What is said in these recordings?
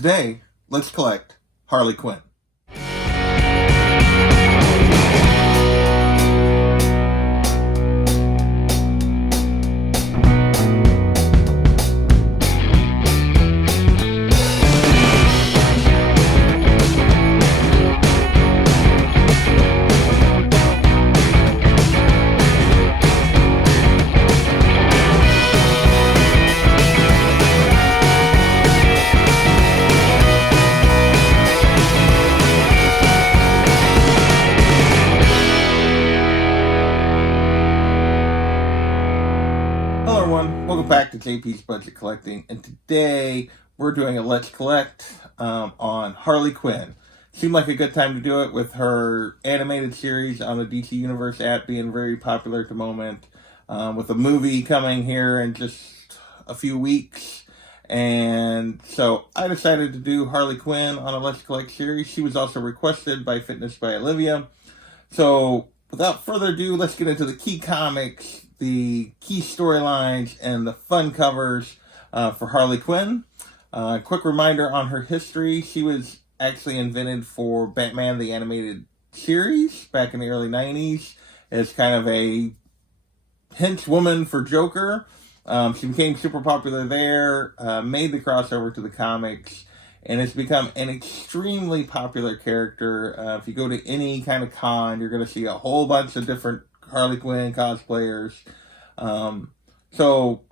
Today, let's collect Harley Quinn. Welcome back to JP's Budget Collecting, and today we're doing a Let's Collect on Harley Quinn. Seemed like a good time to do it with her animated series on the DC Universe app being very popular at the moment, with a movie coming here in just a few weeks. And so I decided to do Harley Quinn on a Let's Collect series. She was also requested by Fitness by Olivia. So without further ado, let's get into the key comics, the key storylines, and the fun covers for Harley Quinn. Quick reminder on her history. She was actually invented for Batman the Animated Series back in the early 90s as kind of a henchwoman for Joker. She became super popular there, made the crossover to the comics, and has become an extremely popular character. If you go to any kind of con, you're going to see a whole bunch of different Harley Quinn cosplayers. So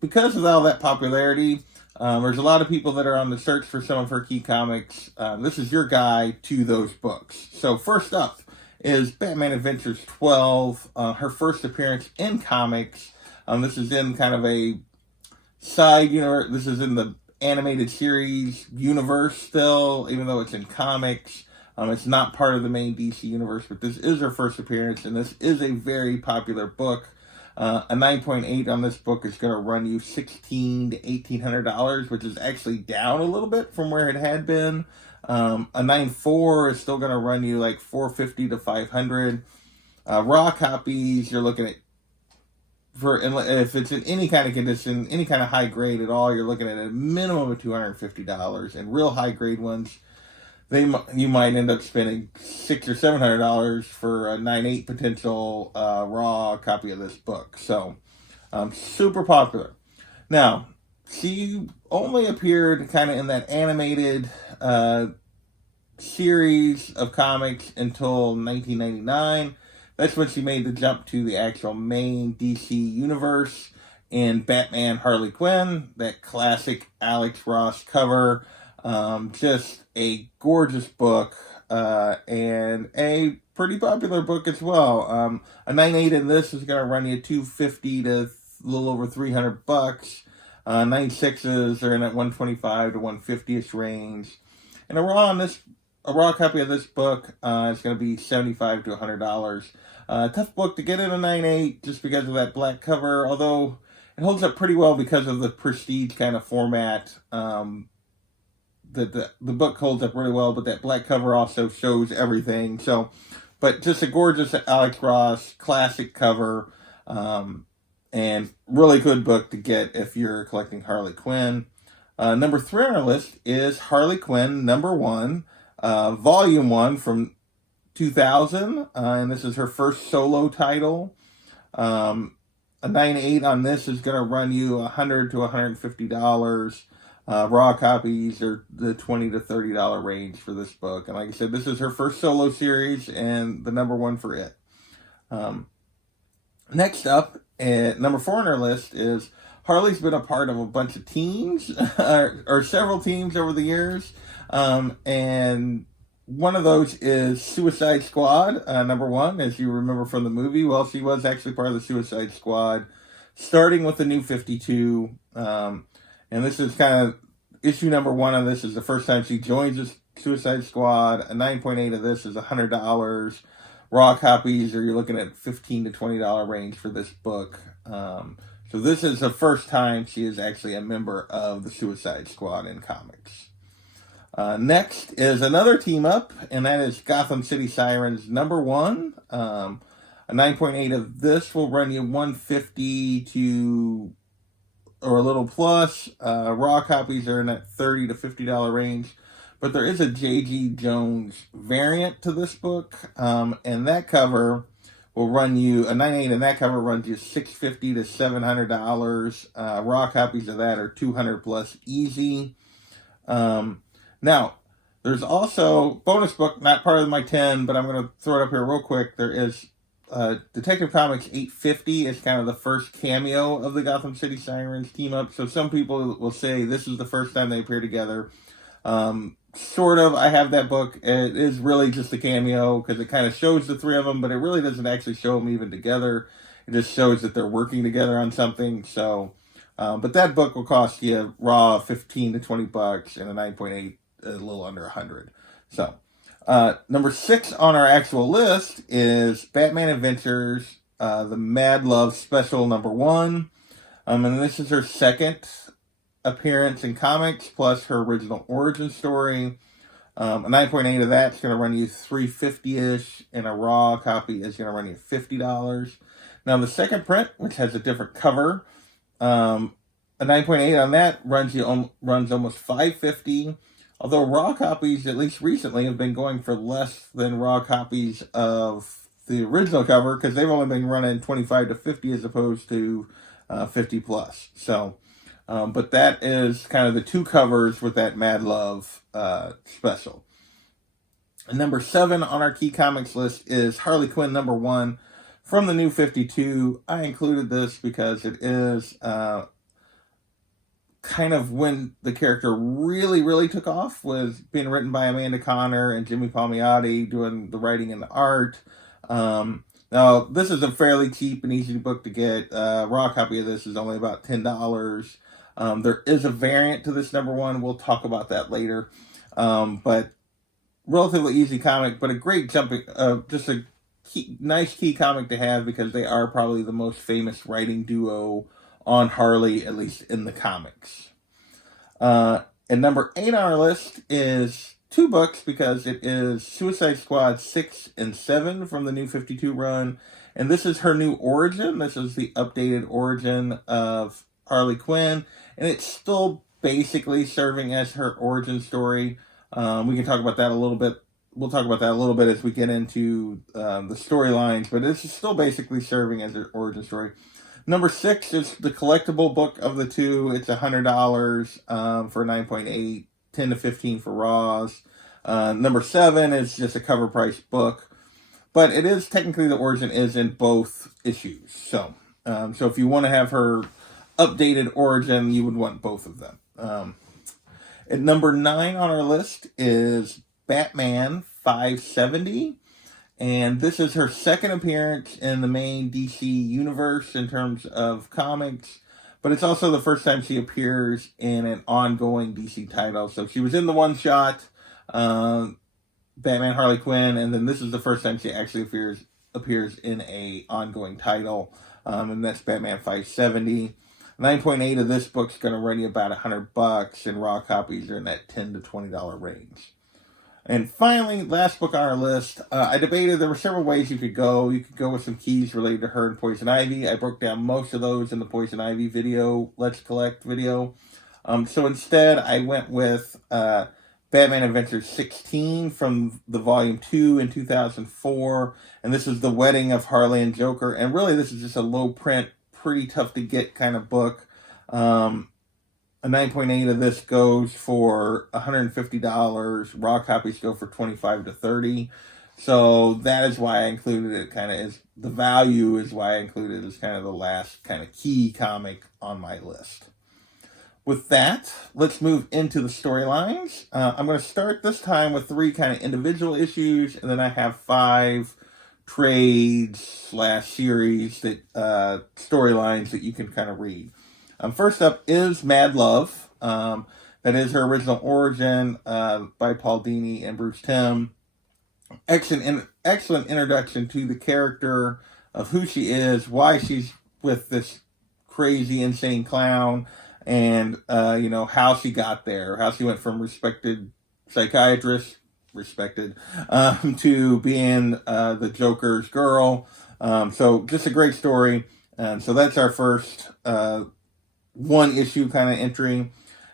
because of all that popularity, there's a lot of people that are on the search for some of her key comics. This is your guide to those books. So first up is Batman Adventures 12, her first appearance in comics. This is in kind of a side universe. This is in the animated series universe still, even though it's in comics. It's not part of the main DC universe, but this is her first appearance, and this is a very popular book. A 9.8 on this book is going to run you $1,600 to $1,800, which is actually down a little bit from where it had been. A 9.4 is still going to run you like $450 to $500. Raw copies, you're looking at, if it's in any kind of condition, any kind of high grade at all, you're looking at a minimum of $250, and real high grade ones, you might end up spending $600 or $700 for a 9.8 potential raw copy of this book. So, super popular. Now, she only appeared kind of in that animated series of comics until 1999. That's when she made the jump to the actual main DC universe in Batman Harley Quinn, that classic Alex Ross cover. Just a gorgeous book, and a pretty popular book as well. A 9.8 in this is going to run you $250 to a little over $300. 9.6s are in that $125 to $150ish range, and a raw copy of this book is going to be $75 to $100. Tough book to get in a 9.8 just because of that black cover, although it holds up pretty well because of the prestige kind of format. The book holds up really well, but that black cover also shows everything. So, but just a gorgeous Alex Ross classic cover, and really good book to get if you're collecting Harley Quinn. Number 3 on our list is Harley Quinn #1, Volume 1 from 2000, and this is her first solo title. A 9.8 on this is going to run you $100 to $150. Raw copies are the $20 to $30 range for this book. And like I said, this is her first solo series and the #1 for it. Next up, at number 4 on our list is Harley's been a part of a bunch of teams, or several teams over the years. And one of those is Suicide Squad, #1, as you remember from the movie. Well, she was actually part of the Suicide Squad, starting with the New 52. And this is kind of issue #1 of this is the first time she joins the Suicide Squad. A 9.8 of this is $100. Raw copies, or you're looking at $15 to $20 range for this book. So this is the first time she is actually a member of the Suicide Squad in comics. Next is another team up, and that is Gotham City Sirens #1. A 9.8 of this will run you $150 to or a little plus. Raw copies are in that $30 to $50 range. But there is a J.G. Jones variant to this book, and that cover will run you, a 98 in that cover runs you $650 to $700. Raw copies of that are $200 plus easy. Now, there's also bonus book, not part of my 10, but I'm going to throw it up here real quick. There is Detective Comics 850 is kind of the first cameo of the Gotham City Sirens team up. So some people will say this is the first time they appear together. Sort of, I have that book. It is really just a cameo because it kind of shows the three of them, but it really doesn't actually show them even together. It just shows that they're working together on something. So, but that book will cost you raw $15 to $20, and a 9.8 a little under 100. So, number 6 on our actual list is Batman Adventures, the Mad Love Special #1. And this is her second appearance in comics, plus her original origin story. A 9.8 of that's going to run you $350-ish, and a raw copy is going to run you $50. Now, the second print, which has a different cover, a 9.8 on that runs almost $550. Although raw copies, at least recently, have been going for less than raw copies of the original cover because they've only been running $25 to $50 as opposed to $50 plus. So, but that is kind of the two covers with that Mad Love special. And number 7 on our key comics list is Harley Quinn #1 from the New 52. I included this because it is kind of when the character really took off, was being written by Amanda Conner and Jimmy Palmiotti doing the writing and the art. Now, this is a fairly cheap and easy book to get. Raw copy of this is only about $10. There is a variant to this #1. We'll talk about that later. But relatively easy comic, but a great jumping, just a nice key comic to have because they are probably the most famous writing duo on Harley, at least in the comics. And number 8 on our list is 2 books because it is Suicide Squad 6 and 7 from the New 52 run. And this is her new origin. This is the updated origin of Harley Quinn. And it's still basically serving as her origin story. We can talk about that a little bit. We'll talk about that a little bit as we get into the storylines. But this is still basically serving as her origin story. Number 6 is the collectible book of the two. It's $100 for 9.8, 10 to 15 for raws. Number 7 is just a cover price book, but it is technically the origin is in both issues. So if you want to have her updated origin, you would want both of them. At number 9 on our list is Batman 570. And this is her second appearance in the main DC universe in terms of comics. But it's also the first time she appears in an ongoing DC title. So she was in the one-shot, Batman Harley Quinn. And then this is the first time she actually appears in a ongoing title. And that's Batman 570. 9.8 of this book's going to run you about $100. And raw copies are in that $10 to $20 range. And finally, last book on our list, I debated there were several ways you could go. You could go with some keys related to her and Poison Ivy. I broke down most of those in the Poison Ivy video, Let's Collect video. So instead, I went with Batman Adventures 16 from the Volume 2 in 2004. And this is the wedding of Harley and Joker. And really, this is just a low print, pretty tough to get kind of book. A 9.8 of this goes for $150. Raw copies go for $25 to $30. So that is why I included it. Kind of is the value is why I included it as kind of the last kind of key comic on my list. With that, let's move into the storylines. I'm going to start this time with 3 kind of individual issues, and then I have 5 trades/series that storylines that you can kind of read. First up is Mad Love. That is her original origin by Paul Dini and Bruce Timm. Excellent introduction to the character of who she is, why she's with this crazy, insane clown, and how she got there, how she went from respected psychiatrist, to being the Joker's girl. So just a great story. And so that's our first one issue kind of entry.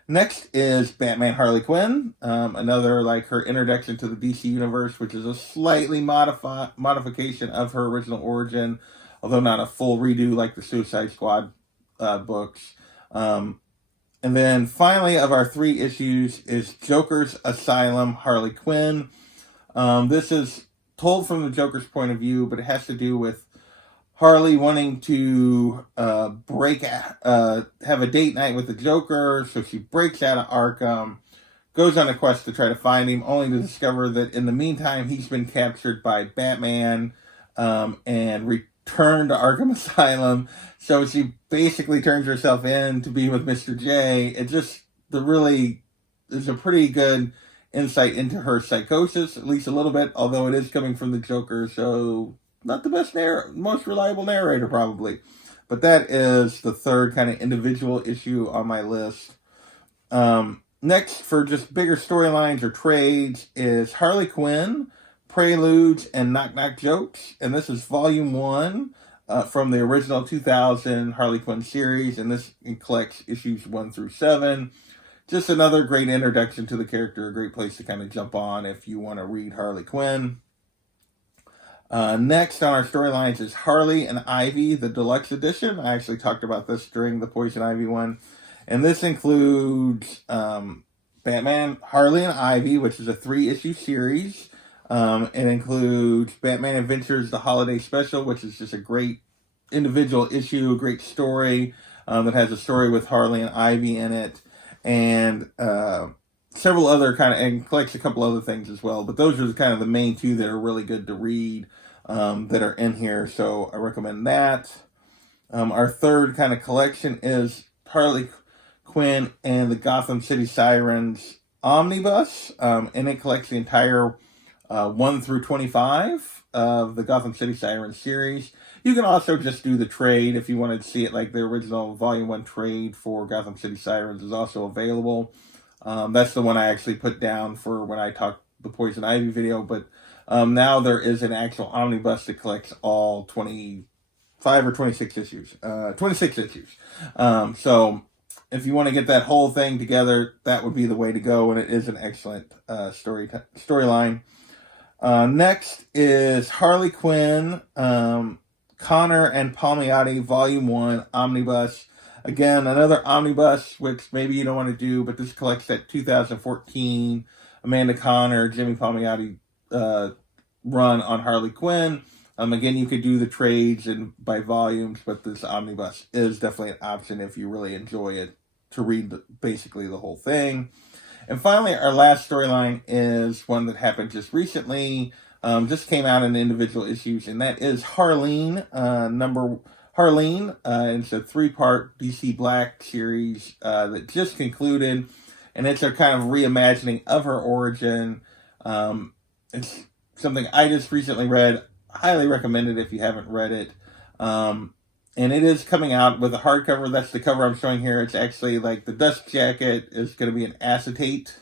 Next is Batman Harley Quinn, another like her introduction to the DC universe, which is a slightly modification of her original origin, although not a full redo like the Suicide Squad books. And then finally, of our 3 issues, is Joker's Asylum Harley Quinn. This is told from the Joker's point of view, but it has to do with Harley wanting to have a date night with the Joker, so she breaks out of Arkham, goes on a quest to try to find him, only to discover that in the meantime he's been captured by Batman and returned to Arkham Asylum. So she basically turns herself in to be with Mr. J. It just really is a pretty good insight into her psychosis, at least a little bit, although it is coming from the Joker, so not the best most reliable narrator probably. But that is the 3rd kind of individual issue on my list. Next, for just bigger storylines or trades, is Harley Quinn, Preludes, and Knock Knock Jokes. And this is volume 1 from the original 2000 Harley Quinn series. And this collects issues 1 through 7. Just another great introduction to the character, a great place to kind of jump on if you want to read Harley Quinn. Next on our storylines is Harley and Ivy, the Deluxe edition. I actually talked about this during the Poison Ivy one. And this includes Batman, Harley and Ivy, which is a 3-issue series. It includes Batman Adventures, the Holiday Special, which is just a great individual issue, a great story that has a story with Harley and Ivy in it. And several other and collects a couple other things as well. But those are kind of the main 2 that are really good to read that are in here. So I recommend that. Our 3rd kind of collection is Harley Quinn and the Gotham City Sirens Omnibus. And it collects the entire 1 through 25 of the Gotham City Sirens series. You can also just do the trade if you wanted to see it, like the original Volume 1 trade for Gotham City Sirens is also available. That's the one I actually put down for when I talked the Poison Ivy video, but now there is an actual omnibus that collects all 25 or 26 issues. 26 issues. So if you want to get that whole thing together, that would be the way to go, and it is an excellent storyline. Next is Harley Quinn, Connor and Palmiotti, Volume 1, Omnibus. Again, another omnibus, which maybe you don't want to do, but this collects that 2014 Amanda Connor, Jimmy Palmiotti run on Harley Quinn. Again, you could do the trades and by volumes, but this omnibus is definitely an option if you really enjoy it to read basically the whole thing. And finally, our last storyline is one that happened just recently, just came out in individual issues, and that is Harleen, Harleen. It's a 3-part DC Black series that just concluded, and it's a kind of reimagining of her origin. It's something I just recently read. Highly recommend it if you haven't read it. And it is coming out with a hardcover. That's the cover I'm showing here. It's actually like the dust jacket is going to be an acetate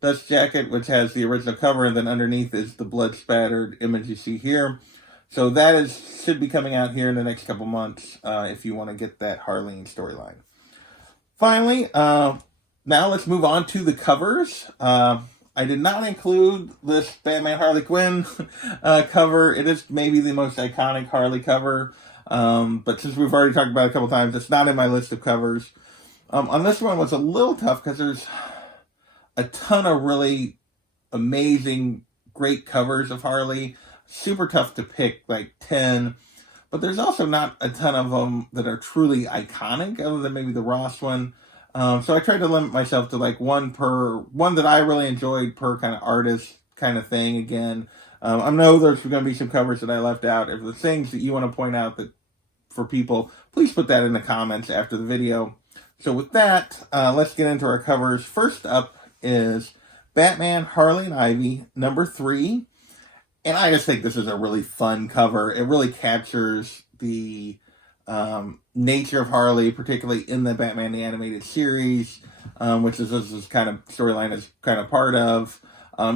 dust jacket, which has the original cover, and then underneath is the blood-spattered image you see here. So that should be coming out here in the next couple months if you want to get that Harleen storyline. Finally, now let's move on to the covers. I did not include this Batman Harley Quinn cover. It is maybe the most iconic Harley cover. But since we've already talked about it a couple times, it's not in my list of covers. On this one, it was a little tough because there's a ton of really amazing, great covers of Harley. Super tough to pick, like 10. But there's also not a ton of them that are truly iconic, other than maybe the Ross one. So I tried to limit myself to like one that I really enjoyed per kind of artist kind of thing. Again, I know there's going to be some covers that I left out. If the things that you want to point out that for people, please put that in the comments after the video. So with that, let's get into our covers. First up is Batman, Harleen Ivy, number 3. And I just think this is a really fun cover. It really captures the nature of Harley, particularly in the Batman the Animated Series, which is this kind of storyline is kind of part of.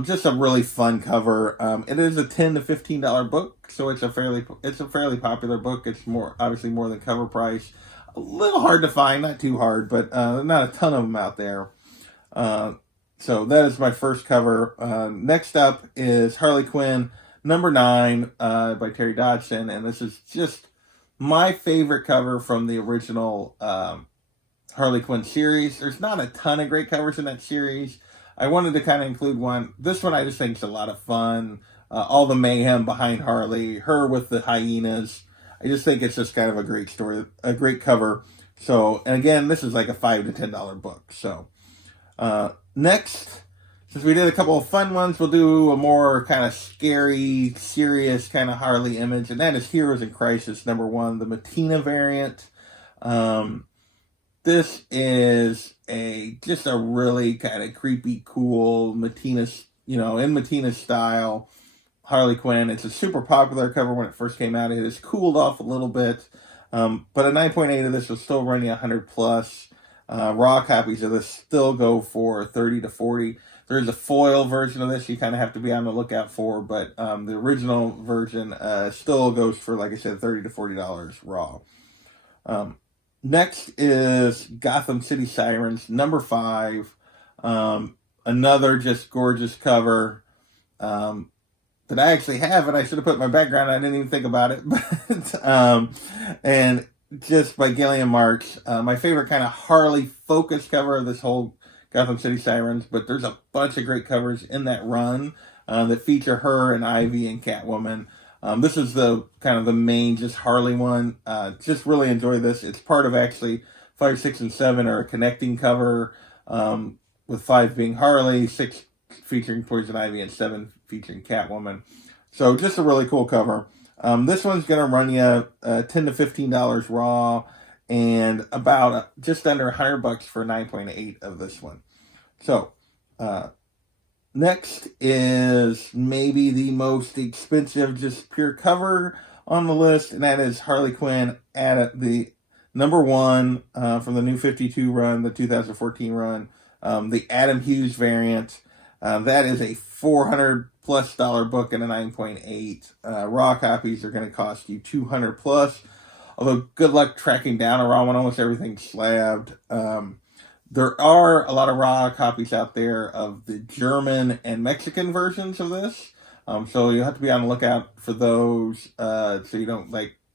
Just a really fun cover. It is a $10 to $15 book, so it's a fairly popular book. It's obviously more than cover price. a little hard to find, not too hard, but not a ton of them out there. So that is my first cover. Next up is Harley Quinn number 9 by Terry Dodgson, and this is just my favorite cover from the original Harley Quinn series. There's not a ton of great covers in that series. I wanted to kind of include one. This one I just think is a lot of fun. All the mayhem behind Harley, her with the hyenas. I just think it's just kind of a great story, a great cover. So, and again, this is like a $5 to $10 book. So, next, since we did a couple of fun ones, we'll do a more kind of scary, serious kind of Harley image, and that is Heroes in Crisis number 1, the Mattina variant. This is just a really kind of creepy, cool Mattina, in Mattina style Harley Quinn. It's a super popular cover when it first came out. It has cooled off a little bit, but a 9.8 of this will still run you 100 plus. Raw copies of this still go for 30 to 40. There is a foil version of this you kind of have to be on the lookout for, but the original version still goes for, like I said, $30 to $40 raw. Next is Gotham City Sirens, number 5. Another just gorgeous cover that I actually have, and I should have put in my background. I didn't even think about it. But, and just by Gillian Marks, my favorite kind of Harley-focused cover of this whole Gotham City Sirens, but there's a bunch of great covers in that run that feature her and Ivy and Catwoman. This is the kind of the main just Harley one. Just really enjoy this. It's part of actually 5, 6, and 7 are a connecting cover, with 5 being Harley, 6 featuring Poison Ivy, and 7 featuring Catwoman. So just a really cool cover. This one's going to run you $10 to $15 raw, and about just under $100 for 9.8 of this one. So, next is maybe the most expensive, just pure cover on the list, and that is Harley Quinn at the number 1 from the New 52 run, the 2014 run, the Adam Hughes variant. That is a $400 plus book and a 9.8. Raw copies are going to cost you $200 plus. Although good luck tracking down a raw one. Almost everything's slabbed. There are a lot of raw copies out there of the German and Mexican versions of this. So you'll have to be on the lookout for those, so you don't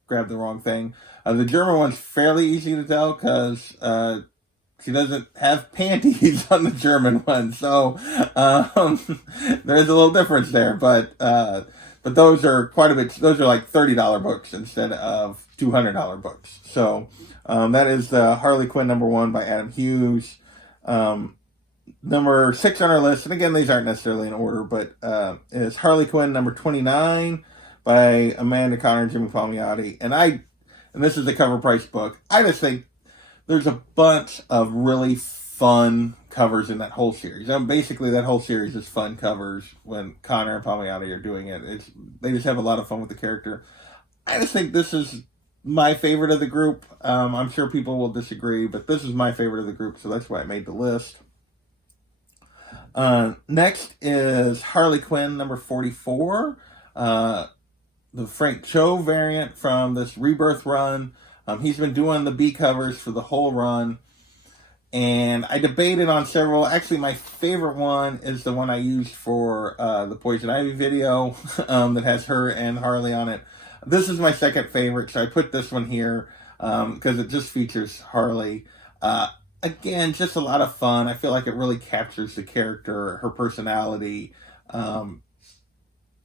grab the wrong thing. The German one's fairly easy to tell because she doesn't have panties on the German one, so there's a little difference there. But those are quite a bit. Those are like $30 books instead of $200 books. So that is the Harley Quinn number 1 by Adam Hughes. Number 6 on our list, and again, these aren't necessarily in order, but is Harley Quinn number 29 by Amanda Conner and Jimmy Palmiotti. And this is a cover price book. I just think there's a bunch of really fun covers in that whole series. Basically, that whole series is fun covers when Conner and Palmiotti are doing it. They just have a lot of fun with the character. I just think this is my favorite of the group. I'm sure people will disagree, but this is my favorite of the group, so that's why I made the list. Next is Harley Quinn number 44, the Frank Cho variant from this Rebirth run. He's been doing the B covers for the whole run, and I debated on several. Actually, my favorite one is the one I used for the Poison Ivy video that has her and Harley on it. This is my second favorite, so I put this one here because it just features Harley. Again, just a lot of fun. I feel like it really captures the character, her personality.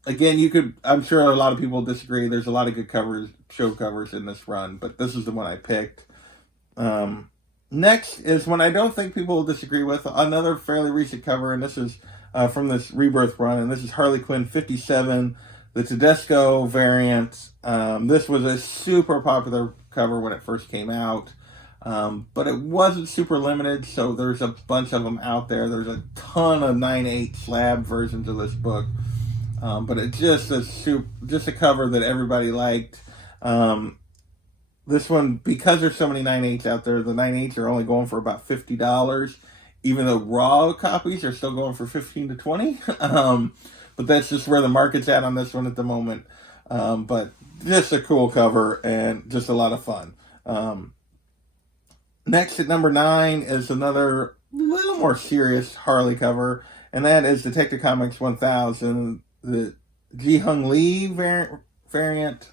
Again, I'm sure a lot of people disagree. There's a lot of good covers, show covers in this run, but this is the one I picked. Next is one I don't think people will disagree with. Another fairly recent cover, and this is from this Rebirth run, and this is Harley Quinn 57, the Tedesco variant. This was a super popular cover when it first came out, but it wasn't super limited, so there's a bunch of them out there. There's a ton of 9/8 slab versions of this book. But it's just a cover that everybody liked. This one, because there's so many 9/8s out there, the 9/8s are only going for about $50, even though raw copies are still going for $15 to $20. But that's just where the market's at on this one at the moment. But just a cool cover and just a lot of fun. Next at number 9 is another little more serious Harley cover, and that is Detective Comics 1000, the Ji-Hung Lee variant.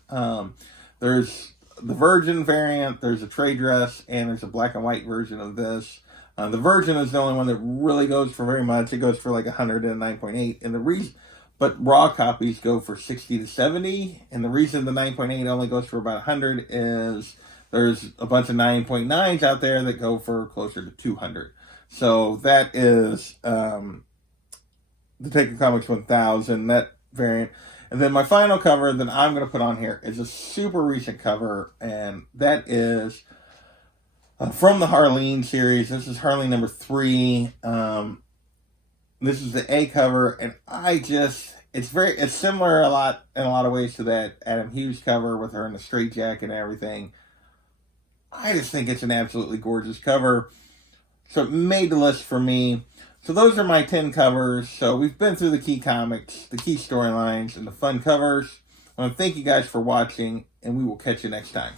There's the Virgin variant, there's a trade dress, and there's a black and white version of this. The Virgin is the only one that really goes for very much. It goes for like 109.8, and the reason, but raw copies go for 60 to 70, and the reason the 9.8 only goes for about 100 is there's a bunch of 9.9s out there that go for closer to 200. So that is Detective Comics 1000, that variant. And then my final cover that I'm going to put on here is a super recent cover, and that is from the Harleen series. This is Harleen number 3. This is the A cover, and it's similar in a lot of ways to that Adam Hughes cover with her in the straitjacket and everything. I just think it's an absolutely gorgeous cover. So it made the list for me. So those are my 10 covers. So we've been through the key comics, the key storylines, and the fun covers. I want to thank you guys for watching, and we will catch you next time.